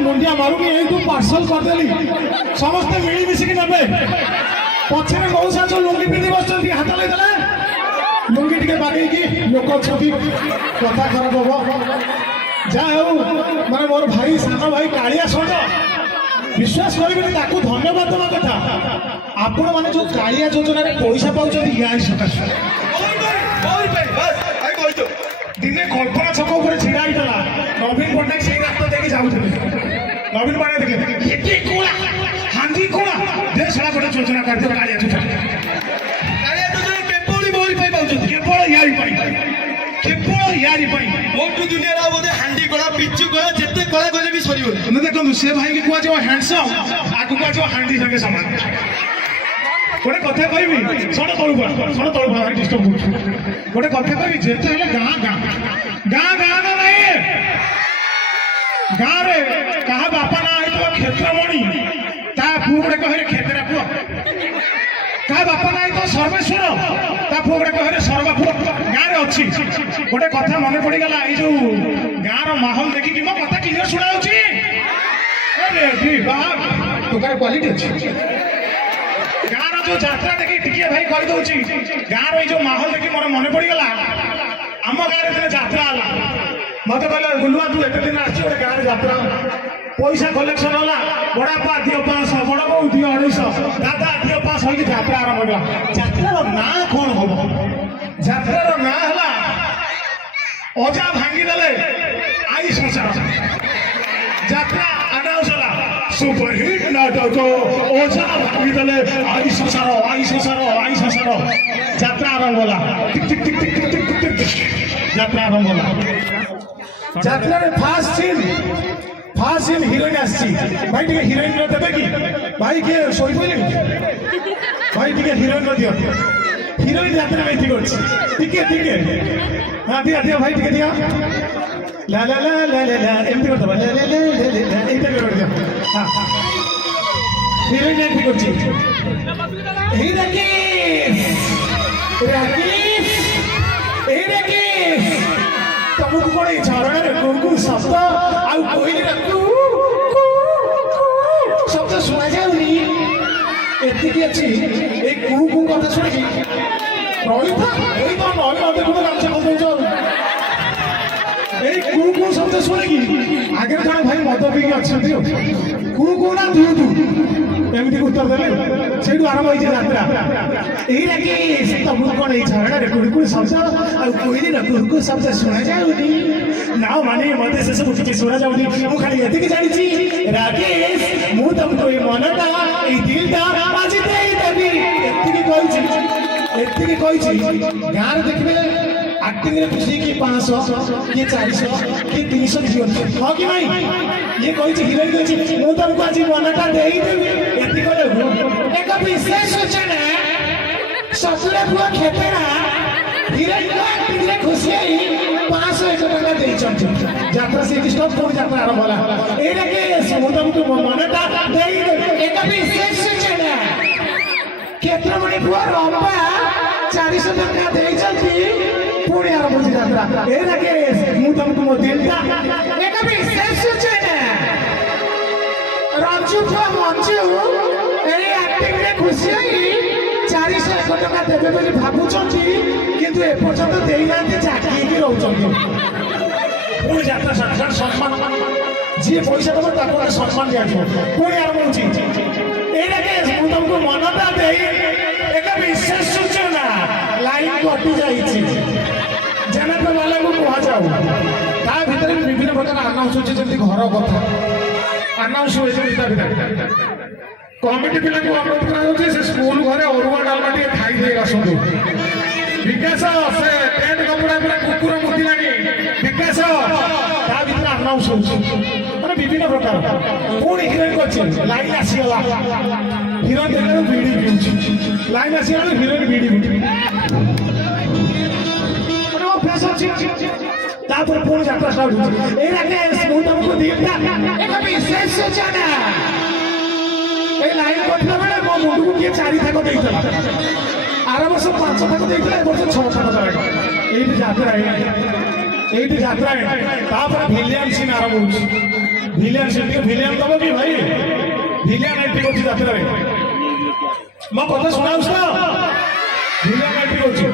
मुंडिया मारूनी यही तू पार्सल करदेली समस्ते मिलमिशिकी ने पछे मौसा जो लुंगी पिंधि बस हाथ लगे लुंगी टे बागेकी लोक अच्छी कथा खराब हम जहा माने मोर भाई सान भाई कालिया सज विश्वास करेंगे धन्यवाद देवा कथा आपण मैंने जो कालिया योजना पैसा पाँच या सकाश दिने कल्पना छक छिड़ा होता नवीन पट्टनायक से रास्ता देखिए जाऊे नवीन पट्टनायक हांदी कोड़ा दे सारा गोटे योजना कर कालिया योजना केवल यारी मोटू दुनिया बोधे हांडी कला पिचु कला जिते कला गले भी सरी देखो से भाई की कहु हैंडसम आगु कहु हांडी संगे सामान गोटे कथा कहबी सण तलू भाई डिस्टर्ब कर गोटे कथा कहबी जेते गाँ गाँ गाँ गाँ ना नहीं गाँव में क्या बापा ना है क्षेत्रमणि ता पु गोटे कहे खेतरा पुआ क्या बापा ना है सर्वेश्वर ता पु गोटे कहे सर्वा पुआ गाँव में अच्छी गोटे कथा मन पड़गला ये जो गाँव माहौल देखिए मो कथा क्लियर शुणा दुकान क्वालिटी अच्छी गाँव जो यात्रा देखिए टिके भाई कहीदे गाँव जो माहौल देखिए मोर मन पड़गला आम गाँव में यात्रा मत कहले गुलुआ तू एत दिन आसी गोटे गाँव यात्रा पैसा कलेक्शन है बड़ापा दियो 500 बड़ बो दियो 250 दादा दियो 500 हो यात्रा आरंभ होगा यात्रार ना कौन हम यात्रार ना है अजा भांगीदे आई संसार यात्रा अनाउंस है सुपरहिट नाटक ओझा भांगीदे आई संसार आई संसार आई संसार यात्रा आरंभ होला टिक टिक टिक टिक टिक टिक टिक टिक यात्रा आरंभ होला यात्रा फास्ट सीन हिरोइन आसी भाई टे हिरोइन देवे कि भाई किए शोई भाई टे हिरोइन दियो हिरोइन यात्रा में टिके टिके हाँ दिया दिया भाई टिके दिया ला ला ला ला ला ला एमती करते ला ला ला ला ला एटा कर दिया हां हिरोइन एंट्री करछि हे राकेश हे राकेश तुमको कोई झरना रे कुकु शब्द आउ कोइली रे शब्द सुना जाउनी एतिकी अछि ए कुकु कथा सुनि रही था एई तो नय नदे को काम से बोल दो ए कुकु शब्द सुनिकी आगे जण भाई मद पीकी अछंती कुकु ना तू एमती उत्तर देले सेठू आरंभ होई यात्रा एई राकेश तुमको कोन ए झरना रे कुकु शब्द आउ कोइली रे कुकु शब्द सुना जाउनी ना माने मते से सब किछि सुना जाउनी मु खाली एतिकी जानिछि राकेश मु तुमको ए मनटा ए दिलटा आज देई देबी एतिकी कहिछि गार देखबे एक्टिंग रे खुशी की 500 की 400 की 300 दियो हो कि भाई ये कहिछि हिरोइन कहिछि मु तुमको आज मनटा देई देबी एतिकी कहले एक विशेष सूचना ससुरे बुआ खेतेरा हिरोइन को एक्टिंग रे खुशी आई 500 टका देई छथि यात्रा से स्टॉप पूरी यात्रा आरंभ होला एरे के समुद्र को मनटा देई देबी एक विशेष सूचना क्षेत्रमणि बुआ रंबा 400 टका देई छथि पूरी आरंभ होती यात्रा ए राकेश मु तुमको मो दिलटा एक विशेष सूचना रंजू को मंजू ए एक्टिंग रे खुशी आई 400 टका देबे बोली भाबुछंती किंतु ए पर्यंत देई नाते चाकी की रहउछंती पूरी यात्रा सारा सम्मान जी पैसा दबो ताको सम्मान दिया पूरी आरंभ होती ए राकेश मु तुमको मनटा देई एक विशेष सूचना लाइन कटि जाइछि जनक वाला को कहा जाऊ ता भीतर विभिन्न प्रकार अनाउंस होछि जति घर कथा अनाउंस होय छै भीतर कमिटी पिला को अनुरोध करा होछि से स्कूल घरे अरुआ डालमा टे खाई दे आसंदो विकास से टेंट कपड़ा पूरा कुकुर मुति लागी विकास ता भीतर अनाउंस होछि माने विभिन्न प्रकार पूरी हिरोइन को लाइन आसीला हिरोइन देखो बीड़ी पीउछि लाइन आसीला हिरोइन बीड़ी पीउछि तापर पूरी यात्रा स्टार्ट होती ए राकेश मु तुमको दिलटा एक विशेष सूचना ए लाइन पठला बेले मो मुंडू को किए 4 थाक देइतला आर वर्ष 5 थाक देइतला ए वर्ष 6 थाक देइतला एई यात्रा এইটি যাত্রা তারপরে ভিলিয়ান সিন আরম্ভ হচ্ছে ভিলিয়ান সিন ଟିକେ ভিলিয়ান দব কি ভাই ভিলিয়ান এন্ট্রি করছে যাত্রাରେ ମୋ କଥା ଶୁଣାଉଛି ତ ଭିଲିଆନ ଏଣ୍ଟ୍ରି କରୁଛି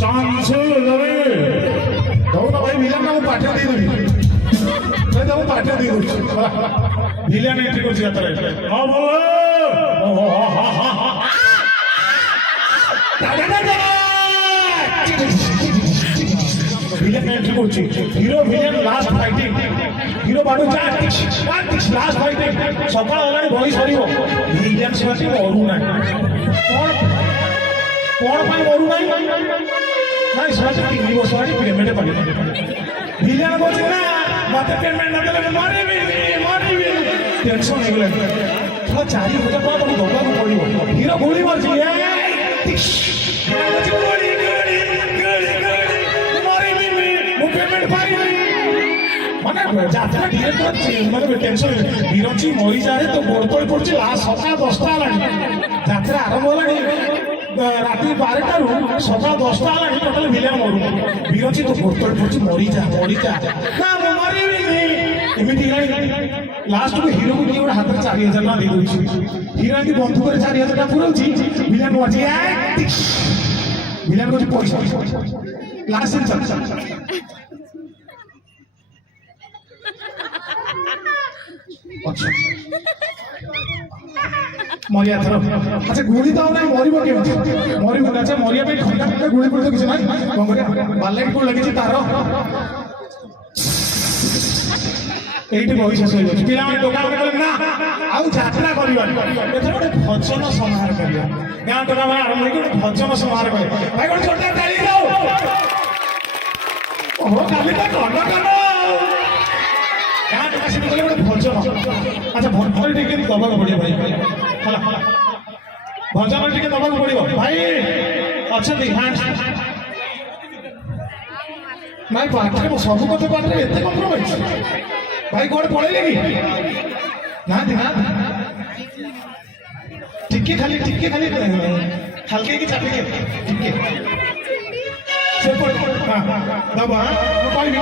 ଚାନ୍ସ ଦେବେ ଦଉନ ଭାଇ ଭିଲିଆନ ମୁଁ ପାଠ ଦେଇଦେବି ମୁଁ ପାଠ ଦେଇଦେଉଛି ଭିଲିଆନ ଏଣ୍ଟ୍ରି କରୁଛି ଯାତ୍ରାରେ ভিলেন এন্ট্রি করছে hero villain last fighting hero বাড়ু লাস্ট ফাইটিং সকাল হলানি বই সরিব ভিলেন সেটি মরু নাই কোন পাই মরু নাই নাই সেটি 3 বছর আগে পেমেন্ট পাবি ভিলেন বলছে না মতে পেমেন্ট না দিলে মারিবি টেনশন হয়ে গেল 4000 টাকা তো দବାକୁ পড়িব হিরো গুলি মারছে মানে যাত্রা ডিরেক্টর মানে টেনশন বিরঞ্চি মরিଯାଏ তো ଗୋଡ଼ ତଳେ ପଡୁଛି ସକାଳ 10ଟା ହେଲାଣି ଯାତ୍ରା ଆରମ୍ଭ ହେଲାଣି ରାତି 12ଟାରୁ ସକାଳ 10ଟା ହେଲାଣି ଟୋଟାଲ ଭିଲେନ ମରୁନି ବିରଞ୍ଚି ତ ଗୋଡ଼ ତଳେ ପଡୁଛି ମରିଯା ନା ମୁଁ ମରିବିନି ଏମିତି ହେଲାଣି ଲାଷ୍ଟକୁ ହିରୋକୁ କିଏ ଗୋଟେ ହାତରେ 4000 ଟଙ୍କା ଦେଇଦେଉଛି ହିରୋ ଏମିତି ବନ୍ଧୁକରେ 4000 ଟଙ୍କା ପୁରଉଛି ଭିଲେନ ମରିଛି ଭିଲେନ କହୁଛି ପଇସା ଲାଷ୍ଟ মরিয়া থর আচ্ছা গুলি দাও না মরিব কেমতি মরিব না আচ্ছা মরিয়া পে খন্ডা খন্ডা গুলি পড়ে তো কিছু নাই কোন করে বাল্লাইট কোন লাগিছি তার এইটি বই শেষ হয়ে যাচ্ছে পিলাମାନେ দোকানে কলে না আউ যাত্রা করিবা এতে ଗୋଟେ ভজন সমাহার করিবা গাঁ টকা মানে আরম্ভ করে ଗୋଟେ ভজন সমাহার করে ভাই ଗୋଟେ ছোটটা তালি দাও ওহো কালি তো কন্ড কন্ড ଗାଁ ଟଙ୍କା ସେଠି ଗଲେ ଗୋଟେ ଭଜନ ଆଚ୍ଛା ଭଜନ ଟିକେ ଦବାକୁ ପଡିବ ଭାଇ ହେଲା ଭଜନ ଟିକେ ଦବାକୁ ପଡିବ ଭାଇ ଅଛନ୍ତି ନାଇଁ ପାଠରେ ସବୁ କଥା ପାଠରେ ଏତେ କମ୍ପ୍ରମାଇଜ ଭାଇ କୁଆଡେ ପଳେଇଲେ କି ନାହାନ୍ତି ନା ଟିକେ ଖାଲି ହାଲକେ କି ଚାପିକେ ଟିକେ ସେପଟେ ଦବ କହିବି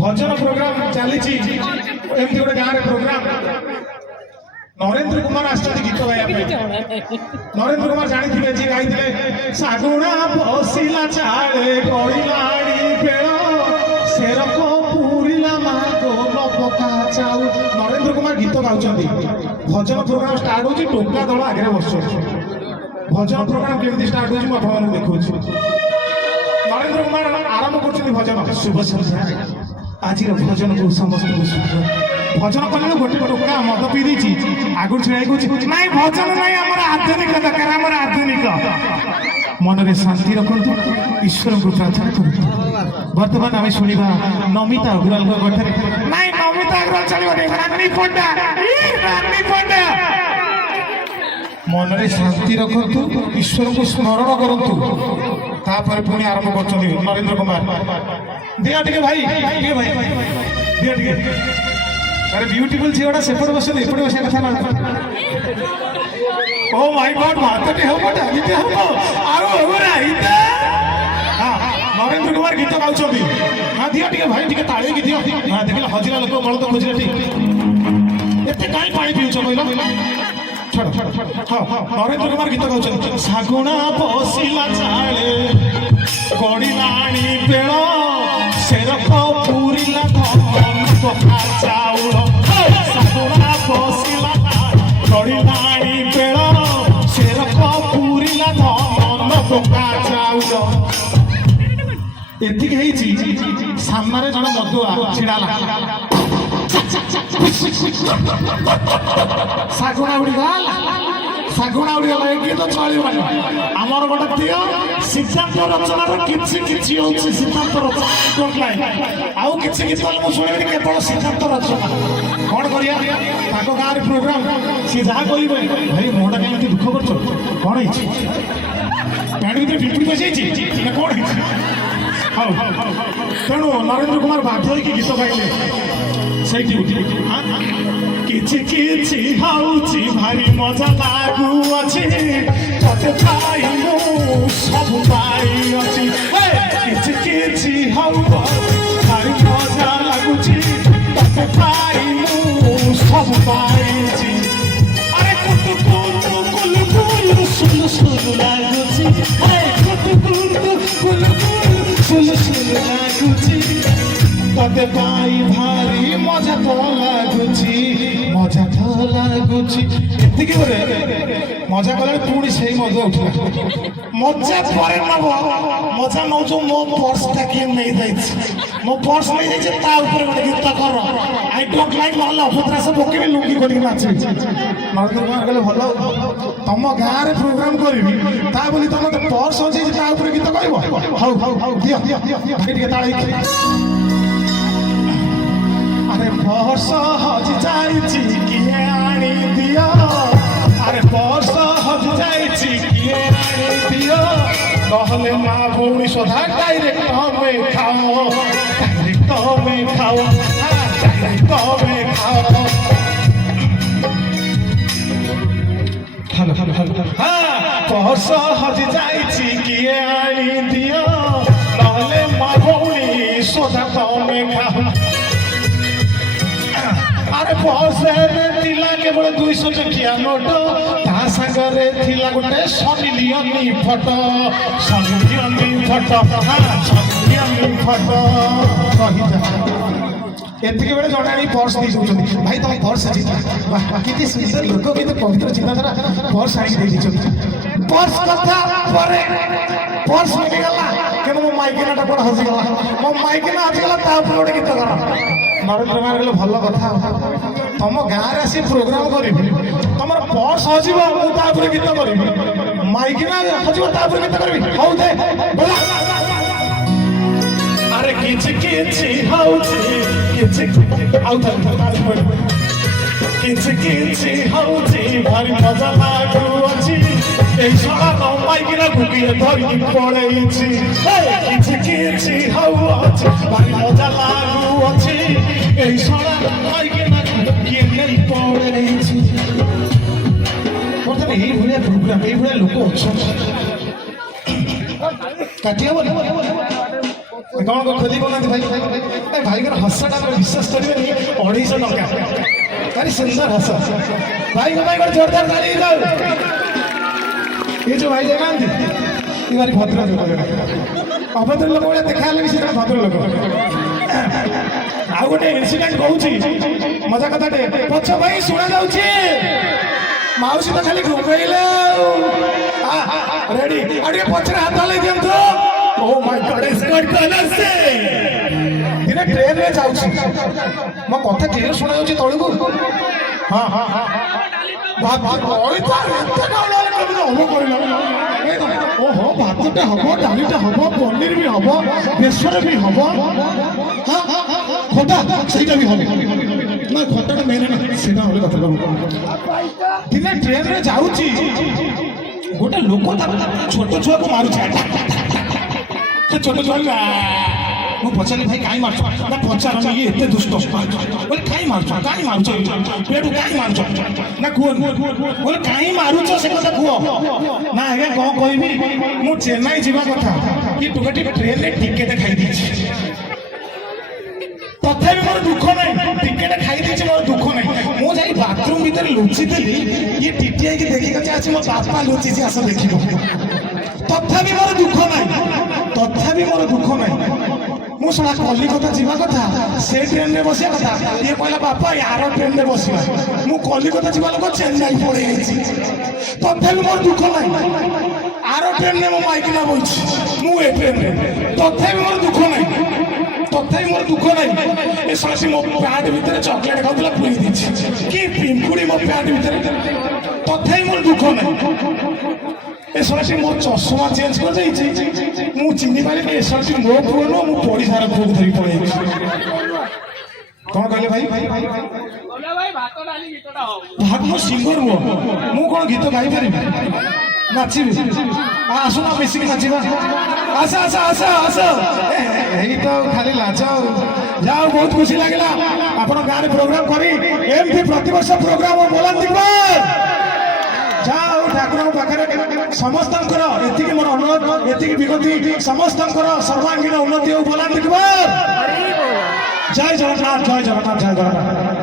ଭଜନ ପ୍ରୋଗ୍ରାମ ଚାଲିଛି ଏମିତି ଗୋଟେ ଗାଁରେ ପ୍ରୋଗ୍ରାମ ନରେନ୍ଦ୍ର କୁମାର ଆସିଛନ୍ତି ଗୀତ ଗାଇବା ପାଇଁ ନରେନ୍ଦ୍ର କୁମାର ଜାଣିଥିବେ ଯିଏ ଗାଇଥିଲେ ଶାଗୁଣା ବସିଲା ଚାଳେ କହିଲାଣି ବେଳ ସେରକ ପୁରିଲା ମାଗ ଲପକା ଚାଉ ନରେନ୍ଦ୍ର କୁମାର ଗୀତ ଗାଉଛନ୍ତି ଭଜନ ପ୍ରୋଗ୍ରାମ ଷ୍ଟାର୍ଟ ହଉଛି ଟୋକା ଦଳ ଆଗରେ ବସୁଛନ୍ତି ଭଜନ ପ୍ରୋଗ୍ରାମ କେମିତି ଷ୍ଟାର୍ଟ ହଉଛି ମୁଁ ଆପଣମାନଙ୍କୁ ଦେଖାଉଛି ନରେନ୍ଦ୍ର କୁମାର ଆରମ୍ଭ କରୁଛନ୍ତି ଭଜନ ଶୁଭ ସନ୍ଧ୍ୟା ଆଜିର ଭଜନକୁ ସମସ୍ତଙ୍କୁ ଭଜନ କଲେ ଗୋଟେ ଟୋକା ମଦ ପିଇ ଦେଇଛି ଆଗରୁ ଛିଡ଼ା ହେଇଛି ନାଇଁ ଭଜନ ନାଇଁ ଆମର ଆଧୁନିକ ଦରକାର ଆମର ଆଧୁନିକ ମନରେ ଶାନ୍ତି ରଖନ୍ତୁ ଈଶ୍ୱରଙ୍କୁ ପ୍ରାର୍ଥନା କରନ୍ତୁ ବର୍ତ୍ତମାନ ଆମେ ଶୁଣିବା ନମିତା ଅଗ୍ରୱାଲଙ୍କ କଣ୍ଠରେ ନାଇଁ ନମିତା ଅଗ୍ରୱାଲ ଚାଲିବନି ରାନୀ ପଣ୍ଡା ମନରେ ଶାନ୍ତି ରଖନ୍ତୁ ଈଶ୍ୱରଙ୍କୁ ସ୍ମରଣ କରନ୍ତୁ ତାପରେ ପୁଣି ଆରମ୍ଭ କରୁଛନ୍ତି ନରେନ୍ଦ୍ର କୁମାର ଦିଅ ଟିକେ ଭାଇ ଦିଅ ଟିକେ ଆରେ ବ୍ୟୁଟିଫୁଲ ଝିଅଟା ସେପଟେ ବସନ୍ତି ଏପଟେ ବସିବା କଥା ନା ଓ ମାଇ ଗଡ୍ ଭାତଟେ ହବ ଡାଲିଟେ ହବ ଆଉ ହବ ରାଇତା ନରେନ୍ଦ୍ର କୁମାର ଗୀତ ଗାଉଛନ୍ତି ହଁ ଦିଅ ଟିକେ ଭାଇ ଟିକେ ତାଳିକି ଦିଅ ହଁ ଦେଖିଲ ହଜିରା ଲୋକ ବଳଦ ଖୋଜିଲା ଠିକ ଏତେ କାହିଁ ପାଣି ପିଉଛ କହିଲ ନରେନ୍ଦ୍ର କୁମାର ଗୀତ ଗାଉଛନ୍ତି ଶାଗୁଣା ବସିଲା ଚାଳେ ଗଡ଼ିଲାଣି ବେଳ ସେରକ ପୁରିଲା ଧନ ଚାଉଳ ଶାଗୁଣା ବସିଲା ଗଡ଼ିଲାଣି ବେଳ ସେରକ ପୁରିଲା ଧନ ଟଙ୍କା ଚାଉଳ ଏତିକି ହେଇଛି ସାମ୍ନାରେ ଜଣେ ମଦୁଆ ଛିଡ଼ା ଶାଗୁଣା ଉଡ଼ିଗଲା ଏ ଗୀତ ଚଳିବନି ଆମର ଗୋଟେ ଦିଅ ସିଦ୍ଧାନ୍ତ ରଚନାର କିଛି ହଉଛି ସିଦ୍ଧାନ୍ତ ରଚନା ଆଉ କିଛି ଗୀତ ମୁଁ ଶୁଣିବିନି କେବଳ ସିଦ୍ଧାନ୍ତ ରଚନା କଣ କରିବା ତାଙ୍କ ଗାଁରେ ପ୍ରୋଗ୍ରାମ ସିଏ ଯାହା କହିବେ ଭାଇ ମୁହଁଟା କେମିତି ଦୁଃଖ କରୁଛ କଣ ହେଇଛି ପ୍ୟାଣ୍ଟ ଭିତରେ ପିମ୍ପୁଡ଼ି ପଶିଯାଇଛି ନା କଣ ହେଇଛି ହଉ ତେଣୁ ନରେନ୍ଦ୍ର କୁମାର ବାଧ୍ୟ ହେଇକି ଗୀତ ଗାଇଲେ ସେଇଠି କିଛି ହଉଛି ଭାରି ମଜା ଲାଗୁଅଛି ତତେ ପାଇ ମୁଁ ସବୁ ପାଇଅଛି କିଛି କିଛି ହବ ଭାରି ମଜା ଲାଗୁଛି ତତେ ପାଇ ମୁଁ ସବୁ ପାଇଛି ଆରେ କୁତୁ କୁତୁ କୁଲୁ କୁଲୁ ସୁଲୁ ସୁଲୁ ଲାଗୁଛି କୁତୁ କୁତୁ କୁଲୁ କୁଲୁ ସୁଲୁ ସୁଲୁ ଲାଗୁଛି ତତେ ପାଇ ଭାରି ମଜା ତ ଲାଗୁଛି ଏତିକି ପରେ ମଜା କଲେ ପୁଣି ସେଇ ମଜା ଉଠିଲା ମଜା ପରେ ନବ ମଜା ନଉଛୁ ମୋ ପର୍ସଟା କିଏ ନେଇଯାଇଛି ମୋ ପର୍ସ ନେଇଯାଇଛି ତା ଉପରେ ଗୋଟେ ଗୀତ କର ଆଇ ଡୋଣ୍ଟ ଲାଇକ୍ ନହେଲେ ଅଭଦ୍ରାସ ପକେଇବି ଲୁଙ୍ଗି କରିକି ନାଚିବି ନରେନ୍ଦ୍ର କୁମାର କହିଲେ ଭଲ ତମ ଗାଁରେ ପ୍ରୋଗ୍ରାମ କରିବି ତା ବୋଲି ତମ ପର୍ସ ଅଛି ତା ଉପରେ ଗୀତ କହିବ ହଉ ହଉ ହଉ ଦିଅ ଦିଅ ଦିଅ ଭାଇ ଟିକେ ତାଳି আরে বর্ষ হজি যাইছি কিয়ে আনি দিও আরে বর্ষ হজি যাইছি কিয়ে আনি দিও নহলে মা ভৌণী সদা ডাইরেক্ট তবে খাও ডাইরেক্ট তবে খাও ডাইরেক্ট তবে খাও হ্যালো হ্যালো হ্যালো হ্যাঁ বর্ষ হজি যাইছি কিয়ে আনি দিও নহলে মা ভৌণী সদা তবে খাও আরে বসেরে ଥିଲା କେବଳ 200 ଟଙ୍କିଆ ନୋଟ ତା ସାଙ୍ଗରେ ଥିଲା ଗୋଟେ ସନି ଲିଓନି ଫଟୋ ରହିଯା ଏତିକି ବେଳେ ଜଣେ ଆଣି ପର୍ସ ଦେଇ ଦେଉଛନ୍ତି ଭାଇ ତମ ପର୍ସ ଅଛି କେତେ ସୁନ୍ଦର ଲୋକ କେତେ ପବିତ୍ର ଚିନ୍ତାଧାରା ପର୍ସ ଆଣିକି ଦେଇ ଦେଇଛନ୍ତି ପର୍ସ କଥା ପରେ ପର୍ସ ମିଳିଗଲା କିନ୍ତୁ ମୋ ମାଇକିନାଟା କୁଆଡ଼େ ହଜିଗଲା ମୋ ମାଇକିନା ହଜିଗଲା ତା ଉପରେ ଗୋଟେ ଗୀତ କର ନରେନ୍ଦ୍ର କୁମାର କହିଲେ ଭଲ କଥା ତମ ଗାଁରେ ଆସି ପ୍ରୋଗ୍ରାମ କରିବି ତମର ପର୍ସ ହଜିବ ମୁଁ ତା ଉପରେ ଗୀତ କରିବି ମାଇକିନା ହଜିବ ତା ଉପରେ ଗୀତ କରିବି ହଉ ଦେ ଆରେ କିଛି କିଛି ହଉଛି କିଛି କିଛି ହଉଛି ଭାରି ମଜା ଲାଗୁଅଛି এই সলা মাইকিনা গুকিয়ে ধরিকি পড়েছি কিছু কিছু হচ্ছে ভারি মজা লাগুଅଛି এই সলা মাইকিনা গুকিয়ে পড়েছি ବର୍ତ୍ତମାନ ଏଇଭଳିଆ ପ୍ରୋଗ୍ରାମ ଏଇଭଳିଆ ଲୋକ ଅଛନ୍ତି କାଟି ହବନି କଣ ଖୋଲି କରୁନାହାନ୍ତି ଭାଇ ଭାଇଙ୍କର ହସଟା ବିଶ୍ୱାସ କରିବେନି 250 ଟଙ୍କା ଭାରି ସୁନ୍ଦର ହସ ଭାଇଙ୍କ ପାଇଁ ଗୋଟେ ଜୋରଦାର ତାଳି ହେଇଯାଉ ये जो भाई देखा ये भारी भद्र लोक अभद्र लोक भाई देखा भी से भद्र लोक आउ गोटे इनसीडेंट कहूँ मजा कथाटे पछ भाई शुणा जाऊँगी माउसी तो खाली घुमेले रेडी आगे पछरे हाथ हलाई दियंतु oh my god is god colour से दिने ट्रेन रे जाउछी मो कथा क्लियर शुणा जाउछी तळकू हां हां हां भात भात ओइ तो एते काला हब करिला ओहो भातटे हब डालीटे हब पनीर भी हब बेसर भी हब हां खोटा सेटा भी हब ना खोटाटा मेन ना सेटा होले कथा दिने ट्रेन रे जाउची गोटे लोक छोट छुआ को मारू छे छोट छुआ ମୁଁ ପଚାରିଲି ଭାଇ କାହିଁ ମାରୁଛ ନା ପଚାରନି ଇଏ ଏତେ ଦୁଷ୍ଟ ବୋଲେ କାହିଁ ମାରୁଛ ପେଟୁ କାହିଁ ମାରୁଛ ନା କୁହ ବୋଲେ କାହିଁ ମାରୁଛ ସେ କଥା କୁହ ନା ଆଜ୍ଞା କ'ଣ କହିବି ମୁଁ ଚେନ୍ନାଇ ଯିବା କଥା କି ଟୁକେଟି ଟ୍ରେନରେ ଟିକେଟ ଖାଇଦେଇଛି ତଥାପି ମୋର ଦୁଃଖ ନାହିଁ ଟିକେଟ ଖାଇଦେଇଛି ମୋର ଦୁଃଖ ନାହିଁ ମୁଁ ଯାଇ ବାଥରୁମ ଭିତରେ ଲୁଚିଥିଲି ଇଏ ଟିଟି ହେଇକି ଦେଖିକି ଆସି ମୋ ବାପା ଲୁଚିଛି ଆସ ଦେଖିବ ତଥାପି ମୋର ଦୁଃଖ ନାହିଁ ମୁଁ ଶଳା କଲିକତା ଯିବା କଥା ସେ ଟ୍ରେନରେ ବସିବା କଥା ଇଏ କହିଲା ବାପା ୟାର ଟ୍ରେନରେ ବସିବା ମୁଁ କଲିକତା ଯିବା ଲୋକ ଚେନ୍ନାଇ ପଳେଇ ଯାଇଛି ତଥାପି ମୋର ଦୁଃଖ ନାହିଁ ଆର ଟ୍ରେନରେ ମୋ ମାଇକିନା ବଇଛି ମୁଁ ଏ ଟ୍ରେନରେ ତଥାପି ମୋର ଦୁଃଖ ନାହିଁ ଏ ଶଳା ମୋ ପ୍ୟାଣ୍ଟ ଭିତରେ ଚକଲେଟ ଖାଉଥିଲା ପୁରେଇ ଦେଇଛି କି ପିମ୍ପୁଡ଼ି ମୋ ପ୍ୟାଣ୍ଟ ଭିତରେ ତଥାପି ମୋର ଦୁଃଖ ନାହିଁ ଏ ଶଳା ମୋ ଚଷମା ଚେଞ୍ଜ କରିଦେଇଛି ମୁଁ ଚିହ୍ନି ପାରିବି ଏ ଶଳା ମୋ ପୁଅ ନୁହଁ ମୁଁ ପଡ଼ିଶାର ପୁଅକୁ ଧରି ପଳେଇ ଯାଇଛି କ'ଣ କହିଲେ ଭାଇ ଭାଗ ମୋ ସିଙ୍ଗର ନୁହଁ ମୁଁ କ'ଣ ଗୀତ ଗାଇପାରିବି ନାଚିବି ଆସୁନା ମିଶିକି ନାଚିବା ଆସ ଆସ ଆସ ଆସ ଏଇ ତ ଖାଲି ଲାଜ ଯାହା ବହୁତ ଖୁସି ଲାଗିଲା ଆପଣ ଗାଁରେ ପ୍ରୋଗ୍ରାମ କରି ଏମିତି ପ୍ରତିବର୍ଷ ପ୍ରୋଗ୍ରାମ ବୋଲାନ୍ତି ଯାହା ହଉ ଠାକୁରଙ୍କ ପାଖରେ ସମସ୍ତଙ୍କର ଏତିକି ମୋର ଅନୁରୋଧ, ଏତିକି ବିଗତି ସମସ୍ତଙ୍କର ସର୍ବାଙ୍ଗୀନ ଉନ୍ନତି ହଉ। ବୋଲାନ୍ତି ଜୟ ଜଗନ୍ନାଥ, ଜୟ ଜଗନ୍ନାଥ, ଜୟ ଜଗନ୍ନାଥ।